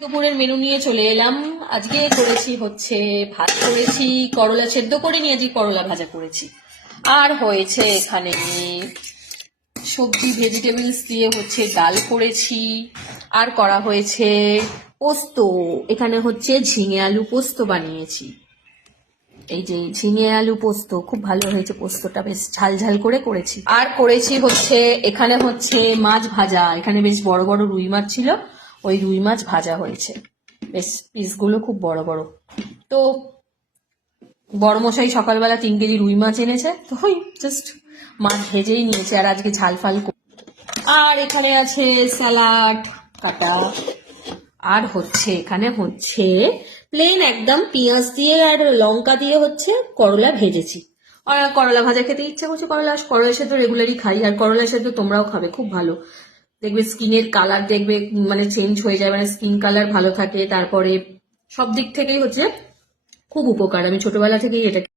দুপুরের মেনু নিয়ে চলে এলাম। আজকে করেছি হচ্ছে ভাত করেছি, করলা সেদ্ধ করে নিয়ে আজকে করলা ভাজা করেছি। আর হয়েছে এখানে সবজি ভেজিটেবলস দিয়ে হচ্ছে ডাল করেছি। আর করা হয়েছে পোস্ত, এখানে হচ্ছে ঝিঙে আলু পোস্ত বানিয়েছি। এই যে ঝিঙে আলু পোস্ত খুব ভালো হয়েছে, পোস্তটা বেশ ঝাল ঝাল করে করেছি। আর করেছি হচ্ছে এখানে হচ্ছে মাছ ভাজা, এখানে বেশ বড় বড় রুই মাছ ছিল, ওই রুই মাছ ভাজা হয়েছে, বেশ পিসগুলো খুব বড় বড়। তো বড়মশাই সকালবেলা 3 কেজি রুই মাছ এনেছে, তো ওই জাস্ট মাছ ভেজেই নিয়েছে, আর আজকে ঝাল ফাল। আর এখানে আছে স্যালাড কাটা। আর হচ্ছে এখানে হচ্ছে প্লেন একদম পেঁয়াজ দিয়ে আর লঙ্কা দিয়ে হচ্ছে করলা ভেজেছি। আর করলা ভাজা খেতে ইচ্ছা করছে, করলা সেদ্ধ রেগুলারই খাই, আর করলা সেদ্ধ তোমরাও খাবে, খুব ভালো। দেখবে স্কিনের কালার দেখবে মানে চেঞ্জ হয়ে যায়, মানে স্কিন কালার ভালো থাকে, তারপরে সব দিক থেকেই হচ্ছে খুব উপকার। আমি ছোটবেলা থেকেই এটা